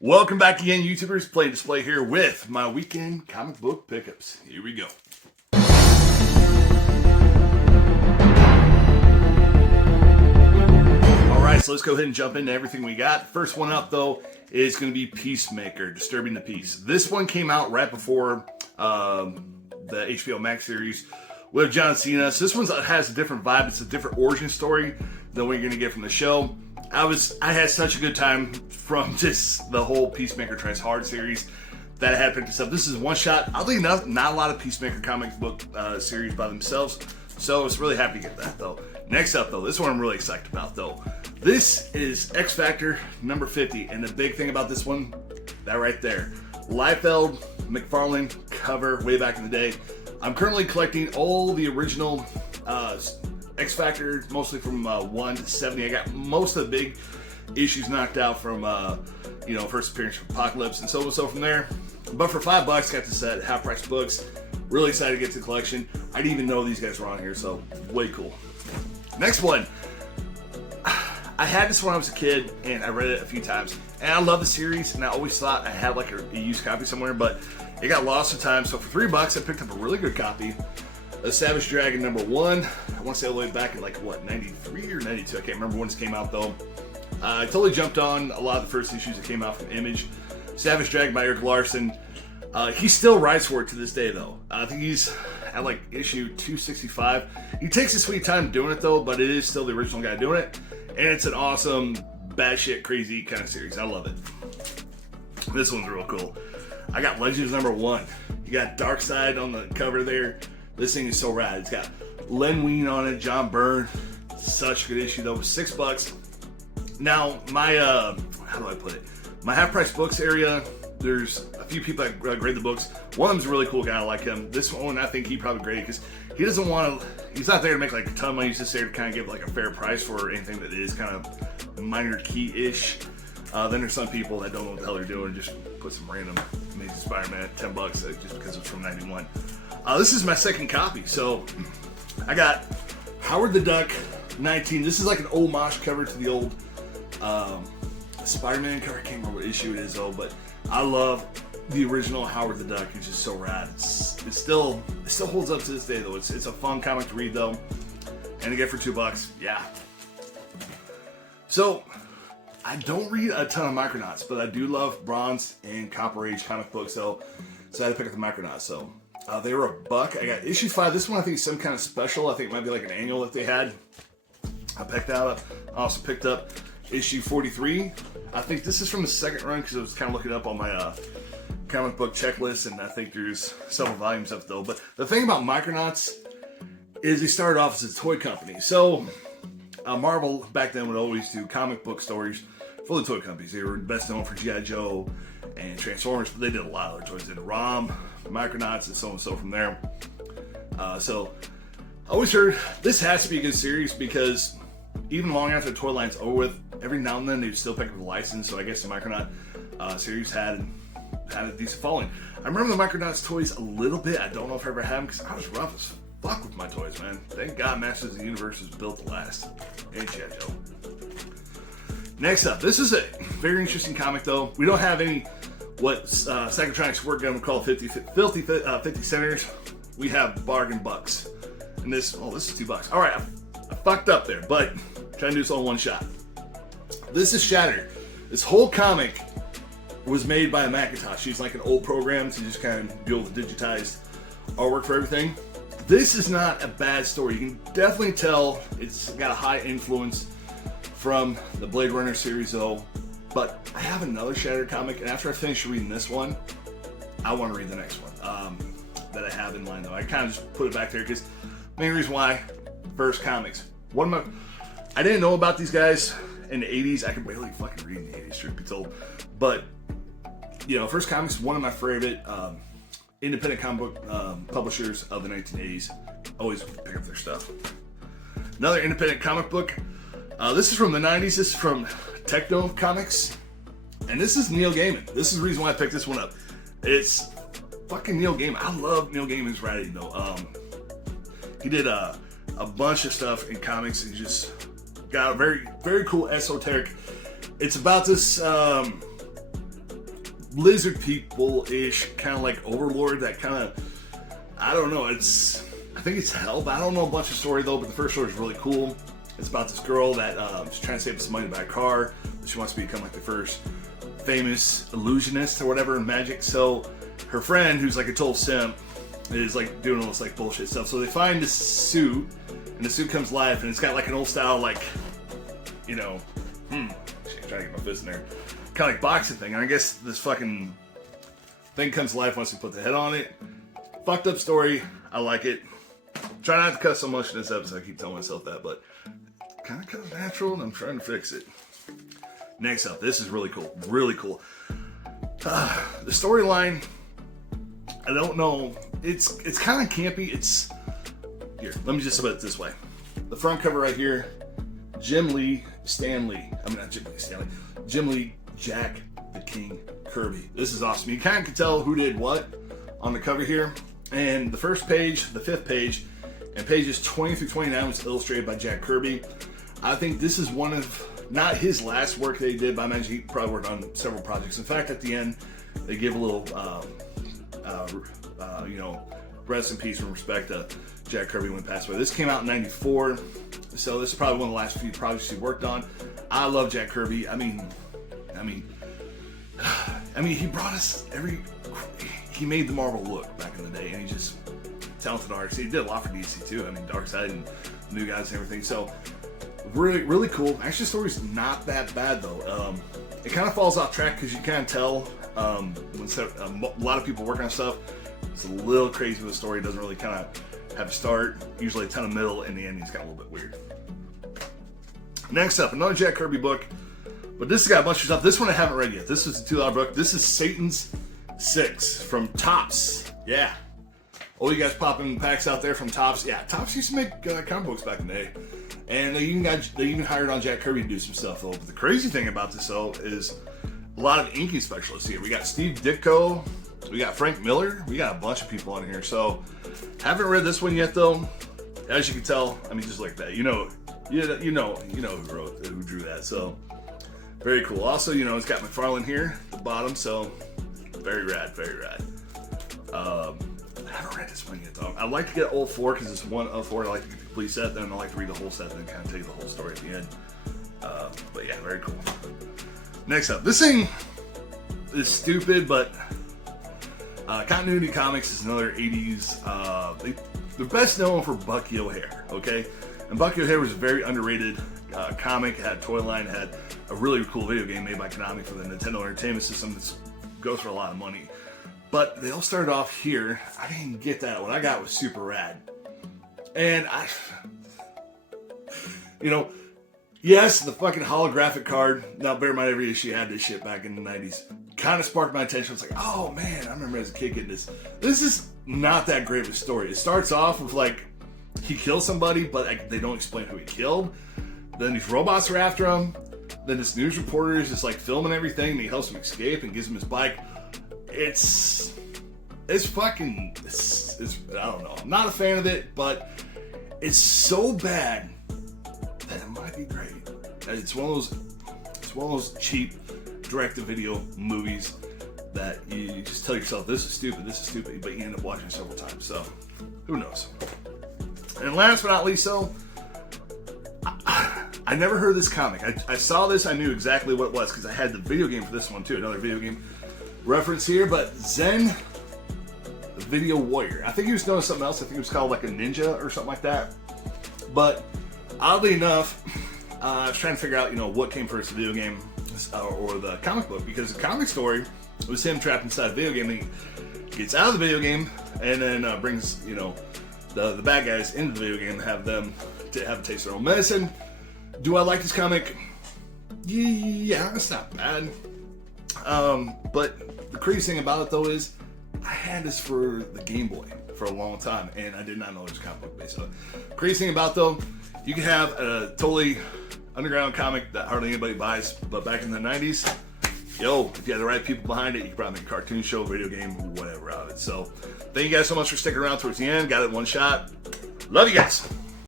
Welcome back again, YouTubers. Play Display here with my weekend comic book pickups. Here we go. Alright, so let's go ahead and jump into everything we got. First one up, though, is going to be Peacemaker, Disturbing the Peace. This one came out right before the HBO Max series with John Cena. So this one has a different vibe. It's a different origin story than what you're going to get from the show. I had such a good time from just the whole Peacemaker Tries Hard series that I had picked this up. This is one shot. Oddly enough, not a lot of Peacemaker comic book series by themselves, so I was really happy to get that though. Next up though, this one I'm really excited about though. This is X Factor number 50, and the big thing about this one, that right there, Liefeld, MacFarlane cover way back in the day. I'm currently collecting all the original X Factor, mostly from 1 to 70. I got most of the big issues knocked out from, first appearance of Apocalypse and so from there. But for $5, got the set, half price books. Really excited to get to the collection. I didn't even know these guys were on here, so way cool. Next one. I had this when I was a kid, and I read it a few times. And I love the series, and I always thought I had like a used copy somewhere, but it got lost in time. So for $3, I picked up a really good copy. A Savage Dragon number 1. I want to say all the way back in 93 or 92. I can't remember when this came out though. I totally jumped on a lot of the first issues that came out from Image. Savage Dragon by Eric Larson. He still writes for it to this day though. I think he's at issue 265. He takes his sweet time doing it though, but it is still the original guy doing it. And it's an awesome, batshit crazy kind of series. I love it. This one's real cool. I got Legends number 1. You got Darkseid on the cover there. This thing is so rad. It's got Len Wein on it, John Byrne. Such a good issue though. $6. Now, my how do I put it? My half price books area, there's a few people that grade the books. One of them's a really cool guy. I like him. This one, I think he probably graded because he doesn't want to. He's not there to make a ton of money. He's just there to kind of give a fair price for anything that is kind of minor key-ish. Then there's some people that don't know what the hell they're doing. Just put some random Amazing Spider-Man at $10 just because it's from '91. This is my second copy. So I got Howard the Duck 19. This is like an homage cover to the old Spider-Man cover. I can't remember what issue it is though, but I love the original Howard the Duck. It's just so rad. It still holds up to this day though. It's a fun comic to read though, and to get for $2, yeah. So I don't read a ton of Micronauts, but I do love Bronze and Copper Age comic books though, so I had to pick up the Micronauts. So they were $1. I got issue 5. This one I think is some kind of special. I think it might be like an annual that they had. I picked that up. I also picked up issue 43. I think this is from the second run because I was kind of looking up on my comic book checklist, and I think there's several volumes of it though. But the thing about Micronauts is they started off as a toy company. So Marvel back then would always do comic book stories for the toy companies. They were best known for G.I. Joe and Transformers, but they did a lot of other toys. They did ROM, Micronauts, and so from there. So I always heard this has to be a good series because even long after the toy line's over with, every now and then they'd still pick up the license. So I guess the Micronaut series had a decent following. I remember the Micronauts toys a little bit. I don't know if I ever had them because I was rough as fuck with my toys, man. Thank God Masters of the Universe was built to last. And G.I. Joe. Next up, this is a very interesting comic though. We don't have any what Psychotronics Work Gun would call 50 centers. We have bargain bucks. And this is $2. All right, I fucked up there, but I'm trying to do this all in one shot. This is Shattered. This whole comic was made by a Macintosh. She's like an old program to just kind of do all the digitized artwork for everything. This is not a bad story. You can definitely tell it's got a high influence from the Blade Runner series though. But I have another Shattered comic, and after I finish reading this one, I want to read the next one that I have in mind though. I kind of just put it back there because main reason why, first comics. I didn't know about these guys in the 80s. I could barely fucking read in the 80s, truth be told. But, first comics, one of my favorite independent comic book publishers of the 1980s. Always pick up their stuff. Another independent comic book. This is from the 90s. This is from Techno Comics. And this is Neil Gaiman. This is the reason why I picked this one up. It's fucking Neil Gaiman. I love Neil Gaiman's writing though. He did a bunch of stuff in comics. He just got a very, very cool esoteric. It's about this lizard people-ish, kind of like Overlord, that kind of, I don't know, I think it's hell, but I don't know a bunch of story though, but the first story is really cool. It's about this girl that she's trying to save some money to buy a car, but she wants to become like the first famous illusionist or whatever in magic. So her friend, who's like a total simp, is like doing all this like bullshit stuff. So they find this suit, and the suit comes live, and it's got like an old style, like, you know, I'm trying to get my fist in there, kind of like boxing thing. And I guess this fucking thing comes to life once you put the head on it. Fucked up story. I like it. Try not to cuss so much in this episode. I keep telling myself that, but kind of comes natural, and I'm trying to fix it. Next up, this is really cool. Really cool. The storyline, I don't know. It's kind of campy. It's here. Let me just put it this way. The front cover right here. Jim Lee, Jack the King Kirby. This is awesome. You kind of can tell who did what on the cover here. And the first page, the fifth page, and pages 20 through 29 was illustrated by Jack Kirby. I think this is one of, not his last work that he did, but I imagine he probably worked on several projects. In fact, at the end, they give a little, rest in peace and respect to Jack Kirby when he passed away. This came out in '94, so this is probably one of the last few projects he worked on. I love Jack Kirby. I mean, he brought us he made the Marvel look back in the day, and he just talented artist. He did a lot for DC too. I mean, Darkseid and New Guys and everything. So really, really cool. Actually, the story's not that bad though. It kind of falls off track because you kind of tell when a lot of people work on stuff. It's a little crazy with the story. It doesn't really kind of have a start. Usually a ton of middle, and the ending's kind of a little bit weird. Next up, another Jack Kirby book, but this has got a bunch of stuff. This one I haven't read yet. This is a $2 book. This is Satan's Six from Topps. Yeah. All you guys popping packs out there from Topps. Yeah, Topps used to make comic books back in the day. And they even hired on Jack Kirby to do some stuff though. But the crazy thing about this though is a lot of inking specialists here. We got Steve Ditko, we got Frank Miller, we got a bunch of people on here. So haven't read this one yet though. As you can tell, I mean, just like that, you know who drew that. So very cool. Also, it's got MacFarlane here at the bottom. So very rad, very rad. I haven't read this one yet though. I'd like to get all four because it's one of four. I like to get the complete set, then I like to read the whole set, then kind of tell you the whole story at the end. But yeah, very cool. Next up, this thing is stupid, but Continuity Comics is another 80s. They're best known for Bucky O'Hare, okay? And Bucky O'Hare was a very underrated comic. It had a toy line, it had a really cool video game made by Konami for the Nintendo Entertainment System that goes for a lot of money. But they all started off here. I didn't get that. What I got was super rad. And yes, the fucking holographic card. Now, bear in mind, every issue had this shit back in the 90s. Kind of sparked my attention. It's like, oh man, I remember as a kid getting this. This is not that great of a story. It starts off with like, he kills somebody, but they don't explain who he killed. Then these robots are after him. Then this news reporter is just like filming everything, and he helps him escape and gives him his bike. It's I don't know. I'm not a fan of it, but it's so bad that it might be great. It's one of those cheap direct-to-video movies that you just tell yourself, this is stupid, but you end up watching it several times. So who knows? And last but not least, I never heard of this comic. I saw this, I knew exactly what it was because I had the video game for this one too. Another video game reference here, but Zen Video Warrior. I think he was known as something else. I think it was called like a ninja or something like that. But oddly enough, I was trying to figure out, what came first, the video game or the comic book, because the comic story was him trapped inside a video game. And he gets out of the video game and then brings, the bad guys into the video game, have them to have a taste of their own medicine. Do I like this comic? Yeah, it's not bad. But the crazy thing about it though is I had this for the Game Boy for a long time, and I did not know it was comic book based. So, crazy thing about though, you can have a totally underground comic that hardly anybody buys, but back in the 90s, if you had the right people behind it, you could probably make a cartoon show, video game, whatever out of it. So, thank you guys so much for sticking around towards the end. Got it in one shot. Love you guys.